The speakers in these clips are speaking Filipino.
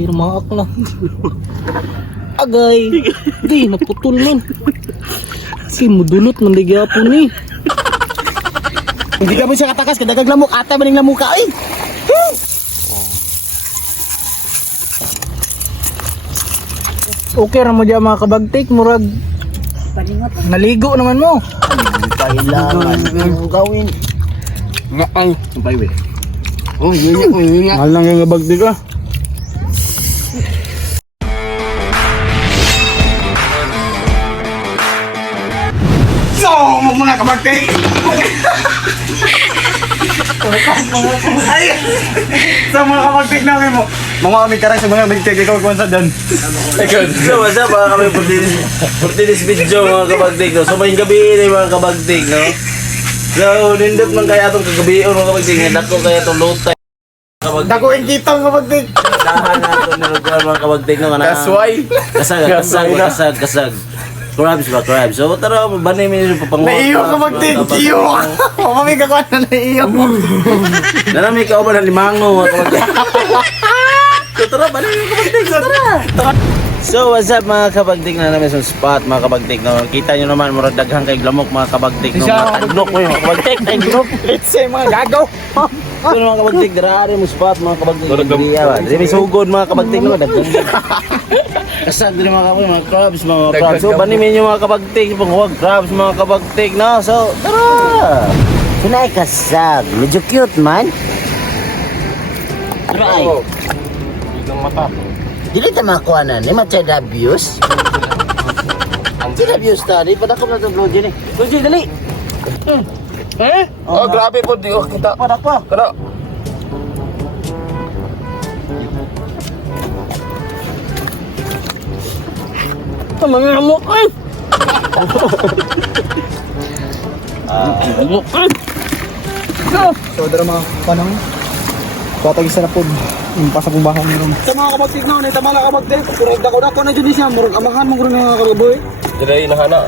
Irmaak na. Agay. Di, naputol man. Kasi mudulot man di gyapon ni. Hindi ka mo siya katakas, kadagang lamok, ata maning lamok ka, ay! Okay ra mo diya mga kabagtik, murag naligo naman mo. Kailangan mong gawin. Nga ay. Sumpay, we. Oh, yun nga. Mahal lang yung kabagtik ah. So, mga kabagtik! Ay! Sa mga kabagtik namin mo. Mga kami karang sa mga kabagtik, ikaw kung sa dan. So what's up mga kami for this video mga kabagtik no. So may gabi na mga kabagtik no. So nindot man kaya itong kagabi mga kabagtik nga dako kaya itong lutay kabagtik. Dakuin kitang kabagtik! Dahan na ito nilugar mga kabagtik no. That's why. Kasag. Crabs ba crabs? So tara banay mo yung papanguha. Naiyo kabagtik! Iyo! Mamami ka kuha na naiyo. Nanami ka ba ng limango mga kabagtik? So tara banay mo kabagtik. Tara. So what's up mga kabagtik na namin sa spot mga kabagtik no. Kita nyo naman murag daghang kay glamok mga kabagtik no. Matadlok mo yung kabagtik. Tadlok. Let's say mga gagaw! So mga kabagtik daraari mo spot mga kabagtik. Dili may sugod mga kabagtik no. Daghang. Kasag din mga kabagtik mga crabs mga crabs. So banimin nyo mga kabagtik panghuwag crabs mga kabagtik no. So tara. Kunay kasag, medyo cute man. Try. Igang mata. Dili ta makuha na ni child abuse. Child abuse ta, di pa ko na to vlog ni. Vlog dali. Oh, grabe po, di ko kita. Padak pa. Kada. Mga amok ay. Amok ay. So, dara mga panang. Patag isa na po. Yung pasabumbahan mo ron. Sa mga kabagtik na, nita mga kabagtik. Kurag dako na dyan siya. Murag amahan mo rin mga kagaboy. Dili nahana.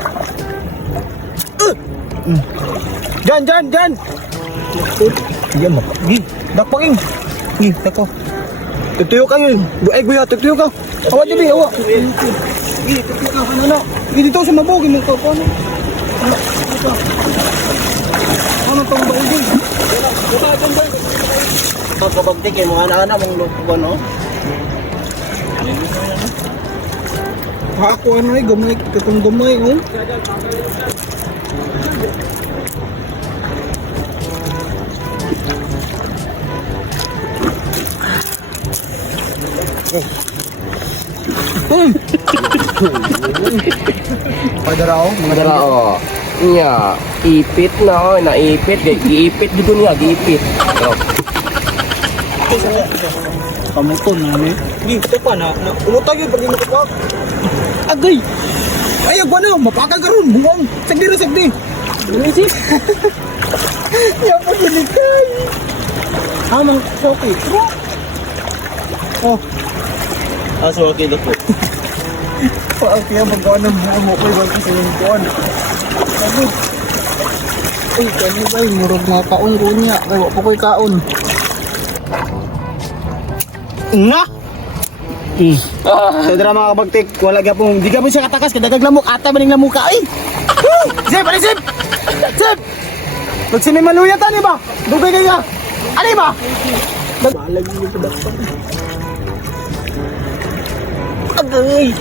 Jan! Yan mo. Gi, dakpangin. Gi, dako. Tutuyo kayo. Bueg mo ya, tutuyo ka. Awa dyan awa. Gi, tutuyo ka. Ano? Gi, dito sa mabog. Ano ka? Paano? Ano pang baog din? Mga kabagtik yung mga anak-anak mong lupo no. Ako ano eh, gamay. Katong gamay. Oh. Padarao, mga Darao. Nya, ipit na, naipit, giipit dito niya, giipit. kamuton na ni. Gi, ito pa na. Umutag yun pag inukupak. Agay! Ay, agwa na. Mapakal ka ron. Bungong. Sagdi rin, sagdi. Luigi. Yan po silikay. Hamang sopi. Oh. So okay na po. Okay, magkawa ng buong mo ko. Ibang kasi yung buwan. Sagdi. Uy, kanya ba yung murag mga kaon ko niya. Kaya po ko'y kaon. Nga! So dira mga kabagtik, wala ka pong, di ka mo siya katakas, kadagang lamok, ata maning lamok ka, ay! Zip, ano zip? Zip! Pag sinimaluya ta, di ba? Dugay kayo, ano ba? Balag niyo sa dakpan. Agay!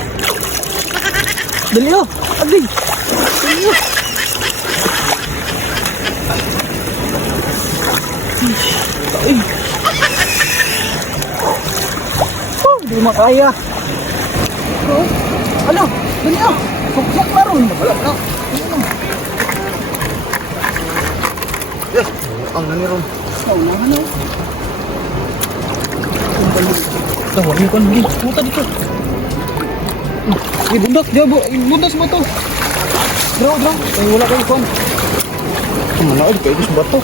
Dali o, agay! Dali o! Ay! Hindi makaya. Oh, ano? Dali ah. Suksak na ron. Wala na. Yes. Ang nani ron. Wala na. Tawag niyo kan. Puta dito. Bundak. Bundas mo to. Bro. Ay, wala kayo kon. Kumanaod kayo sa bato.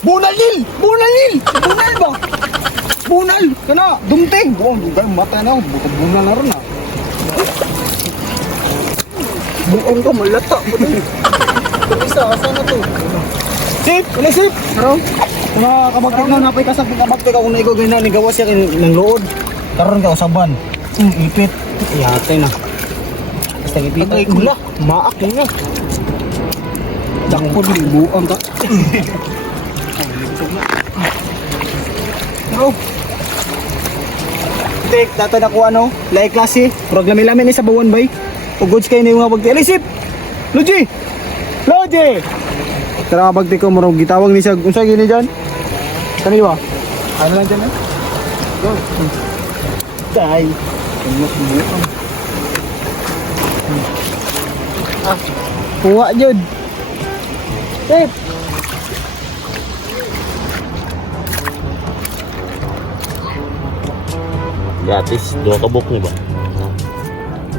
Bunal ba? Bunal! Kana! Dumting! Oh, dugay mata na. Bunal na rin ah. Buong ka, malata. Isa, asa na to? Sip! Ano sip? Ano? Mga kabagtik na napay kasag kabagtik ako na ikaw ganyan. Nigawa siya ng lood. Karon ka usaban. Ipit. Yate na. Basta ipit. Ay, kula. Maak niya. Dakpo din buang ka. Bro. Tek, dato na ko ano, lahi klase. Programi lamin ni sa bawon bay. Ugods kayo na yung mga bagti. Alisip! Logi! Logi! Tara mga bagti ko, marong gitawag ni siya. Unsa gini dyan? Kani ba? Ano lang dyan eh? Go. Day. Puwa jud. Tep. Gratis, 2 kabok ni ba?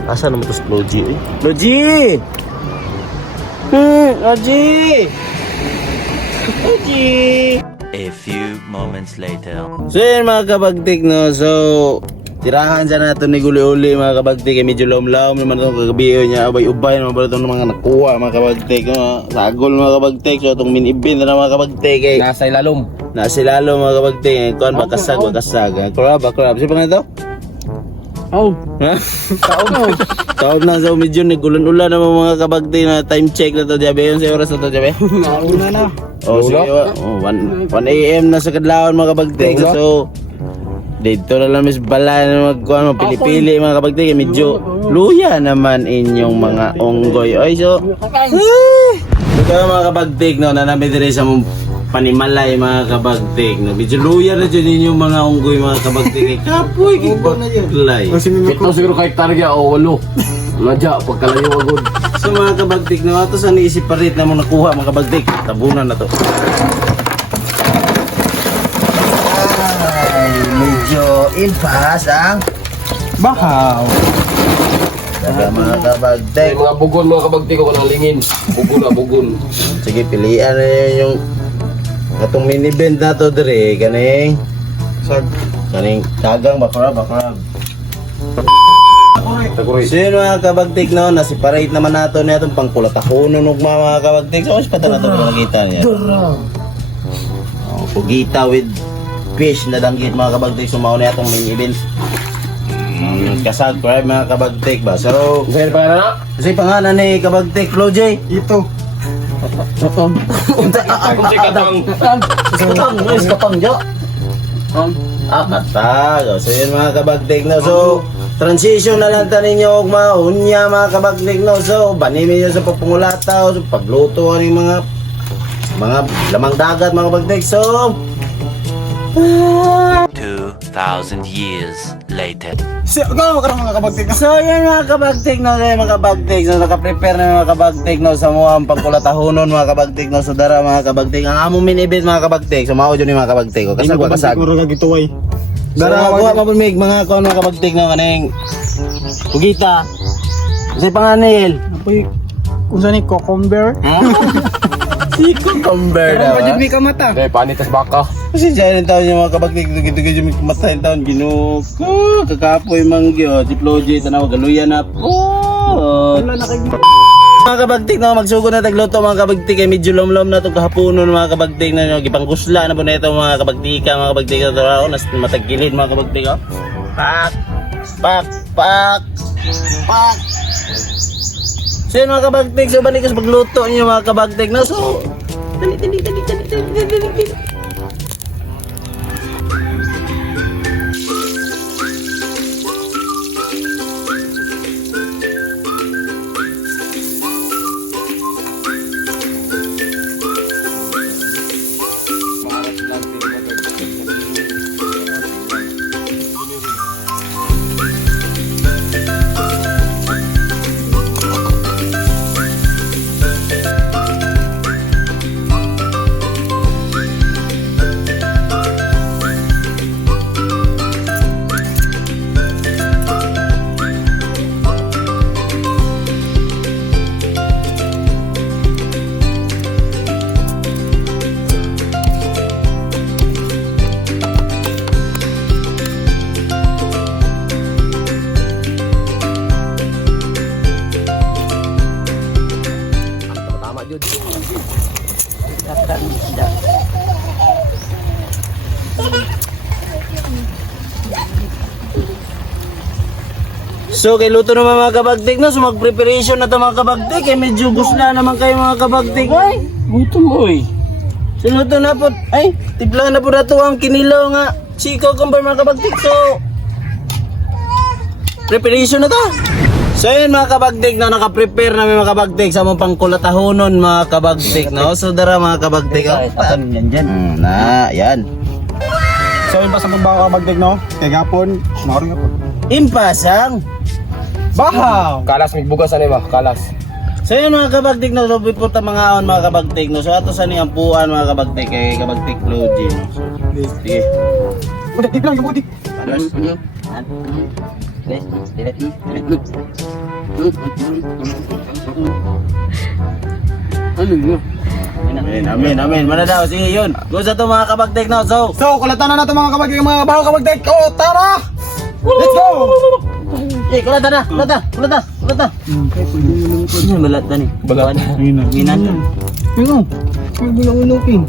Asa naman to si Logi eh? Logi! Logi! Logi! A few moments later. So yun mga kabagtik no, so tirahan sa nato ni Guli-uli mga kabagtik, kay medyo laom-laom naman itong kagabiyo niya, abay-ubay naman pala itong mga nakuha mga kabagtik no? Sagol mga kabagtik, so itong min-ibin na mga kabagtik eh. Nasa ilalom. Nasa ilalo mga kabagtik, eh, kuhan bakasag. Crab, siya pa nga ito? Oh, Ha? Taon na sa medyo nigulan-ulan naman mga kabagtik na time check na to Jabe, yun sa oras na to Jabe? Nauna na. Oh, sige, 1 AM na sa kadlawon mga kabagtik. So, dito na lang mis bala na magkuhan mo, pili-pili mga kabagtik. Medyo luya naman inyong mga onggoy. Ay, so, ito mga kabagtik, no, nanami din sa mong panimalay mga kabagtik. No? Medyo luya na dyan inyong mga onggoy mga kabagtik. Kapoy, kibaglay. Ito siguro kahit targa o walo. Nadya, pagkalayo agad. So mga kabagtik, no, ito sa niisip pa rin na mong nakuha mga kabagtik. Tabunan na to. Ay, medyo impas ang Bahaw. Daga mga kabagtik. Mga bugon mga kabagti ko nang lingin. Bugon na bugon. Sige, pilihan na yun yung atong mini-bend na to dire. Kaning dagang bakrab. So yun mga kabagtik no, nasiparate naman nato na itong pangkulatahonon ng mga kabagtik. So, mas pata na ito nakita niya. Oh, pugita with fish na danggit mga kabagtik. Sumaw na itong main event. Kasag crab mga kabagtik ba. So, Sa'yo pa na? kasi pangalan ni kabagtik Flo J. Ito. Kung si Katang. Kapang jo. Katag. So yun mga kabagtik no. So, transition na lang tanin nyo og maunya mga kabagtik no. So, banimi nyo sa pagpungulataw, sa pagluto ng mga lamang dagat mga kabagtik. So, 2,000 years later. Go karang mga kabagtik. so yan mga kabagtik no, mga kabagtik. So, naka-prepare na mga kabagtik no sa mga pagkulatahonon mga kabagtik no. So, dara mga kabagtik. Ang among minibit mga kabagtik. So, mao dyan yung mga kabagtik ko. Kasag ba kasag? Siguro ka gituway. Dara kuha mapumig mga kuha mga kabagtik no kaning pugita. Kasi panganil. Apoy unsa ni cucumber? Si cucumber Karang pa daw. jud mi ka mata. Hindi, panitas baka. Kasi dyan yung taon yung mga kabagtik. Gito-gito yung matay yung taon. Ginuko. Kakapoy manggyo. Diplogy. Tanaw. Galuyan na po. Wala na kay Mga kabagtik na magsugo na tagluto mga kabagtik kay medyo lom-lom na itong kahaponon mga kabagtik na nyo. Gipangkusla na po na ito mga kabagtika mga kabagtik na ito. Nas matagilid mga kabagtik. Oh. Pak! So yun mga kabagtik. So balik sa pagluto nyo mga kabagtik na. So dali. So kay luto naman mga kabagtik no, so mag-preparation na to mga kabagtik, kay medyo gusla naman kayo mga kabagtik. Ay, Gutom mo eh. so luto na po, ay, tipla na po na to ang kinilaw nga siko kumbar mga kabagtik. So, preparation na to. So yun mga kabagtik na naka-prepare namin mga kabagtik sa mong pangkulatahonon mga kabagtik no. So dara mga kabagtik. Akan yan dyan. Na, yan. So yun pa sa mga kabagtik no? Kaya gapon, makarong gapon. Impasang. Bahaw! Kalas, may bugasan ba? Kalas. So yun mga kabagtik no, so piputa mga on mga kabagtik no. So ato sa ni ampuan mga kabagtik kay kabagtik Floji no. So, sige. Buti, di lang yung buti. Amin. Mana daw, sige yun. Go sa to mga kabagtik no. So, Kulatan na natin mga kabagtik, mga bahaw kabagtik. Tara! Let's go! kulata na. Balat na ni. Balat. Minan.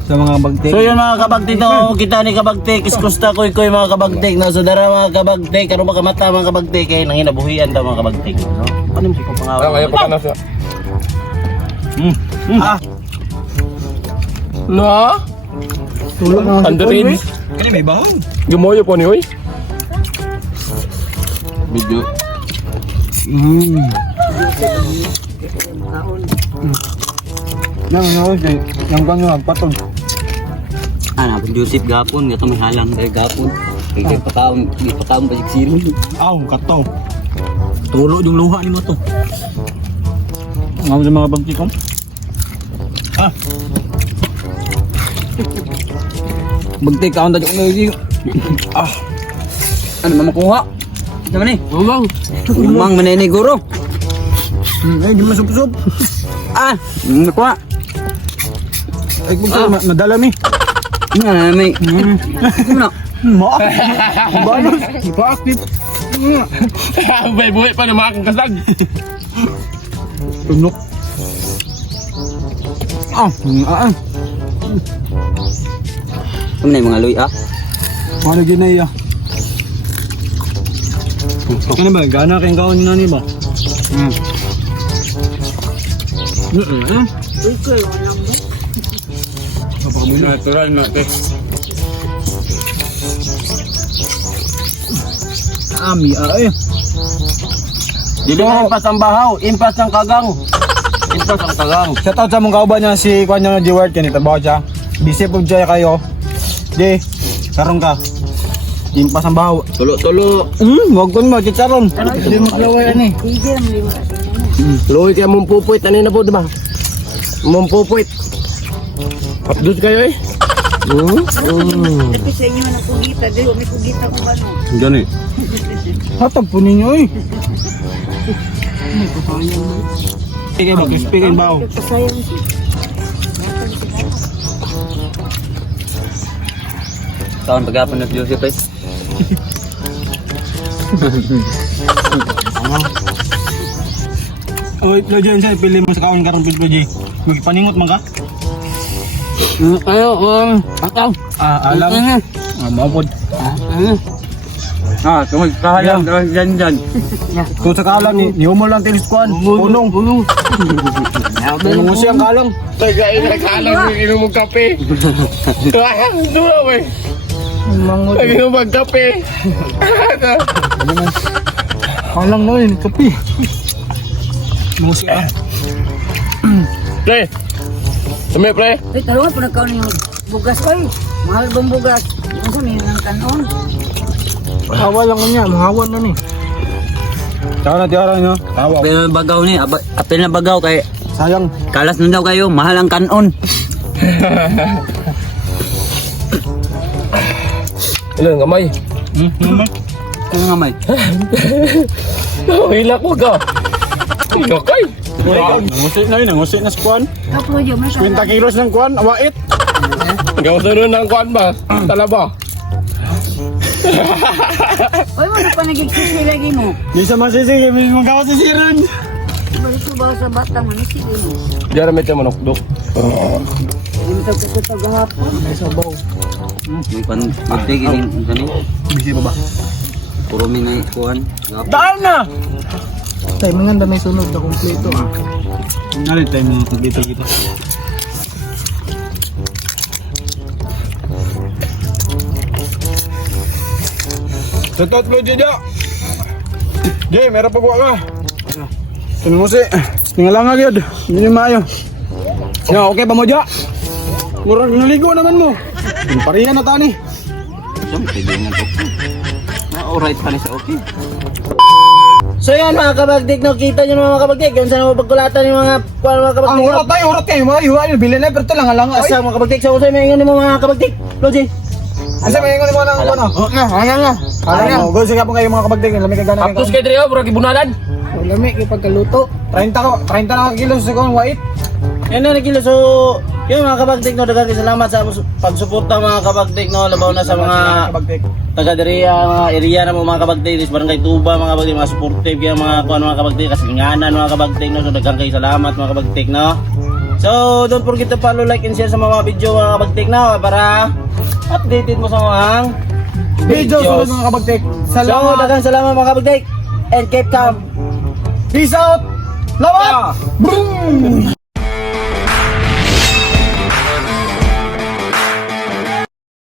Sa mga kabagtik. So yun mga kabagtik no, kita ni kabagtik, iskusta koy mga kabagtik no. So dara mga kabagtik, karon ba kamata mga kabagtik kay nang hinabuhian ta mga kabagtik no. Ano mo ko pangalan? Kaya pa na siya. No? Tulog mga Underage. Kani may bahaw. Gumoyo po ni oy. Video. Yang bang patog. Ana pun Joseph gapon gato may halang dahil gapon. Kay pataon pa sigsiro. Aw, kato. Tulo yung luha ni mo to. Ang mga bagti ko. Bagti ka on dadyo lagi. Ano mamakuha? Naman ni? Ulang. Umang manene guro. Ay, di masup-sup. Nakuha. Ay, kung madala mi. Nga may. Ano? Ma. Balos. Ipa-active. Buhay pa na makakang kasag. Tunok. Ano na yung mga luy Ano ginaya? Ano ba? Gana kayong kaon na ni ba? Natural na text. Ami, ay. Dili na impas ang bahaw, impas ang kagang. Impas ang kagang. Shout out sa mong kauban niya si Kwan niya G-Word yan, itabaw siya. Busy po dyan kayo. Di, sarong ka. Impas ang bahaw. Tulo. Huwag ko mo, chicharon. Hindi maglaway yan eh. Luwi kaya mong pupuit. Ano na po diba? Mong pupuit. Upload kayo eh. Tapi sa inyo ng kugita, dahil may kugita kung ano. Gani. Hatag po ninyo eh. Sige ba, crispy kayong bahaw. Kasayang siya. Kawan pagapon na si Joseph eh. Uy, lo dyan siya, pili mo sa kaon karong pilpil J. Paningot man ka? Ayo, akaw. Alam. Mapod. Tungkol kahalang dyan. Kung sa kalam ni mo lang tinis kuan. Punong. Punong mo siyang kalang. Tagay na kalang yung inom mong kape. Kaya, dura mo eh. Inom mong kape. Kalang na yun, kapi. Mo siya. Pre. Sumi pre. Ay, talungan po nagkaon yung bugas ko eh. Mahal bang bugas? Ano sa may ng kanon? Hawa lang niya, mahawan na ni. Tsaka na tiyara nyo. Tawa. Apel na bagaw ni, apel na bagaw kay Sayang. kalas na daw kayo, mahal ang kanon. Ilan kamay? Ano nga may? Hila ko ka. Hinakay. Nangusit na yun, nangusit na sa kuan. Ako yun, may 20 kilos ng kuan, await. Gawin ng kuan ba? Talaba. Oy, mo na pa nag-exist lagi mo. Di sa masisig, may magawa sa siran. Balik ko ba sa batang manisig mo? Diyan may tayo manokdok. Hindi mo tagpupunta gahapon. May sabaw. May pantigil yung kanin. Bisi pa ba? Puro may na kuhan. Gapon. Daan na! Tay, mga may sunod na kompleto ah. Nalit tayo mga kompleto kita. Tatot mo, Jija! Jay, meron pa buwa ka. Sino mo si? Tingala nga gyud. Hindi niyo maayo. Ya, okay pa mo, Ja? Murag naligo naman mo. Parihan na tani. Siyang pwede nga okay. Alright pa na siya okay. So yan mga kabagdik, no, kita nyo naman mga kabagdik, kung saan mo pagkulatan yung mga kabagdik. Ang urat kayo, mga iwa, bilhin na, pero ito lang, alang. Asa mga kabagdik, sa usay may ingon mo mga kabagdik, Logi. Asa may ingon mo ng ano? Nga. Go, sige po kayo mga kabagdik, lamig ka gana. Aptos kay Drio, bro, kibunalan. Lamig, ipagkaluto. 30 na kilo sa kong wait. Yan na nagkilo, so yun mga kabagdik, no, daghang salamat sa pagsuporta mga kabagdik, no, labaw na sa mga kabagdik. taga-diriya, mga area na mga kabagdik, is barangay Tuba mga kabagdik, mga supportive yan mga kuan mga kabagdik, kasinganan mga kabagdik, no, so daghang kayo salamat mga kabagdik, no. So don't forget to follow, like and share sa mga video mga kabagdik, no, para updated mo sa mga Video sunod mga kabagdik. So daghang salamat mga kabagdik, and keep calm. Peace out. Lawan. Boom.